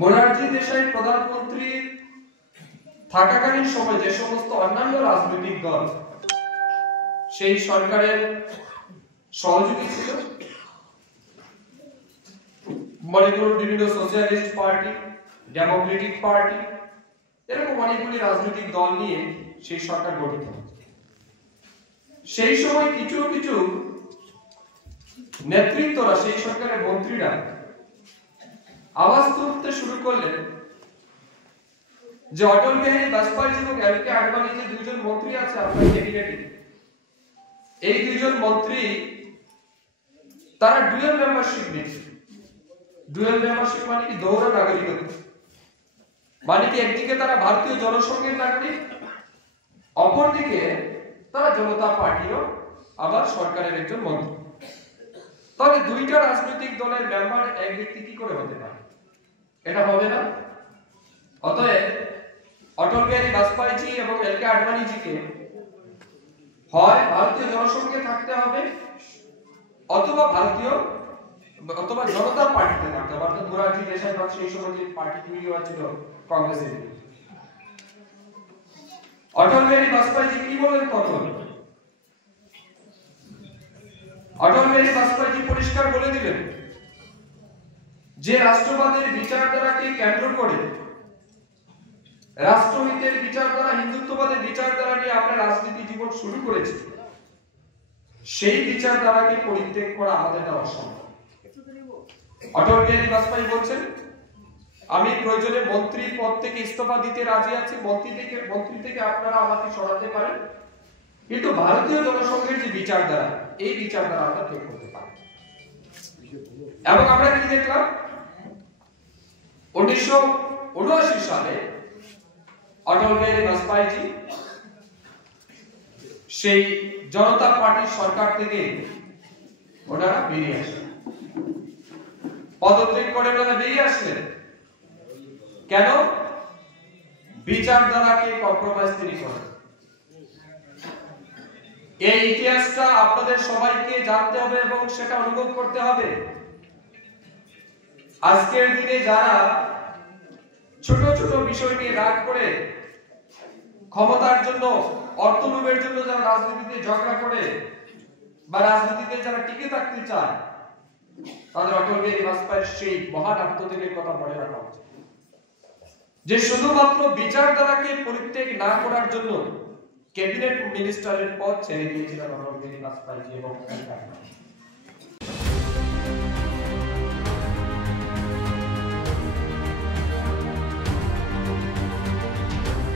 মোরারজি দেশাই প্রধানমন্ত্রী থাকাকালীন সময় যে সমস্ত অন্যান্য রাজনৈতিক দল সেই সরকারের সহযোগী ছিল, মনে করুন বিভিন্ন সোশ্যালিস্ট পার্টি, ডেমোক্রেটিক পার্টি, এরকম অনেকগুলি রাজনৈতিক দল নিয়ে সেই সরকার গঠিত হয়েছে। সেই সময় কিছু কিছু নেতৃত্বরা, সেই সরকারের মন্ত্রীরা আওয়াজ তুলতে শুরু করলেন যে অটল বিহারী বাজপেয়ী এবং এল.কে. আডবাণী যে দুইজন মন্ত্রী আছে আপনার ক্যাবিনেটে, এই দুইজন মন্ত্রী তারা ডুয়াল মেম্বারশিপ নিয়েছে। ডুয়াল মেম্বারশিপ মানে কি? দৌড়া নাগরিকত্ব। মানে কি একদিকে তারা ভারতীয় জনসংঘের নাগরিক, অপরদিকে তারা জনতা পার্টিও আবার সরকারের একজন মন্ত্রী। তাহলে দুইটা রাজনৈতিক দলের মেম্বার এক ব্যক্তি কি করে হতে পারে? এটা হবে না। অতএব অটল বিহারী বাজপেয়ী এবং এল.কে. আডবাণীজিকে হয় ভারতীয় জনসংঘে থাকতে হবে অথবা জনতা পার্টিতে থাকতে হবে। অর্থাৎ মোরারজি দেশাই বা সেই সময় যে পার্টি তৈরি হয়েছিল কংগ্রেসের। অটল বিহারী বাজপেয়ী কি বলেন তখন? অটল বিহারী বাজপেয়ী পরিষ্কার বলে দিলেন যে রাষ্ট্রবাদের বিচারধারাকে কেন্দ্র করে, রাষ্ট্রহিতের বিচারধারা, হিন্দুত্ববাদের বিচারধারা নিয়ে আমরা রাজনীতি জীবন শুরু করেছি, সেই বিচারধারাকে পরিত্যাগ করা আমাদের দ্বারা অসম্ভব। অটল বিহারী বাজপেয়ী বলছেন, আমি প্রয়োজনে মন্ত্রী পদ থেকে ইস্তফা দিতে রাজি আছি, মন্ত্রী থেকে আপনারা আমাকে সরাতে পারেন, কিন্তু ভারতীয় জনসংঘের যে বিচারধারা, এই বিচারধারা আমরা ত্যাগ করতে পারি। এবং আমরা কি দেখলাম? 1979 সালে অটল বিহারী বাজপেয়ী সেই জনতা পার্টির সরকার থেকে ওনারা বেরিয়ে আসলেন, পদত্যাগ করে ওনারা বেরিয়ে আসলেন। কেন? বিচারধারাকে কম্প্রোমাইজ তিনি করেন। এই ইতিহাসটা আপনাদের সবাইকে জানতে হবে এবং সেটা অনুভব করতে হবে। আজকের দিনে যারা ছোট ছোট বিষয় নিয়ে রাগ করে, ক্ষমতার জন্য, অর্থলোভের জন্য যারা রাজনীতিতে ঝগড়া করে বা রাজনীতিতে যারা টিকে থাকতে চায়, তাদের অটল বিহারী বাজপেয়ীর সেই মহান আত্মত্যাগের কথা মনে রাখা উচিত, যে শুধুমাত্র বিচারধারাকে পরিত্যাগ না করার জন্য ক্যাবিনেট মিনিস্টারের পদ ছেড়ে দিয়েছিলেন অটল বিহারী বাজপেয়ী এবং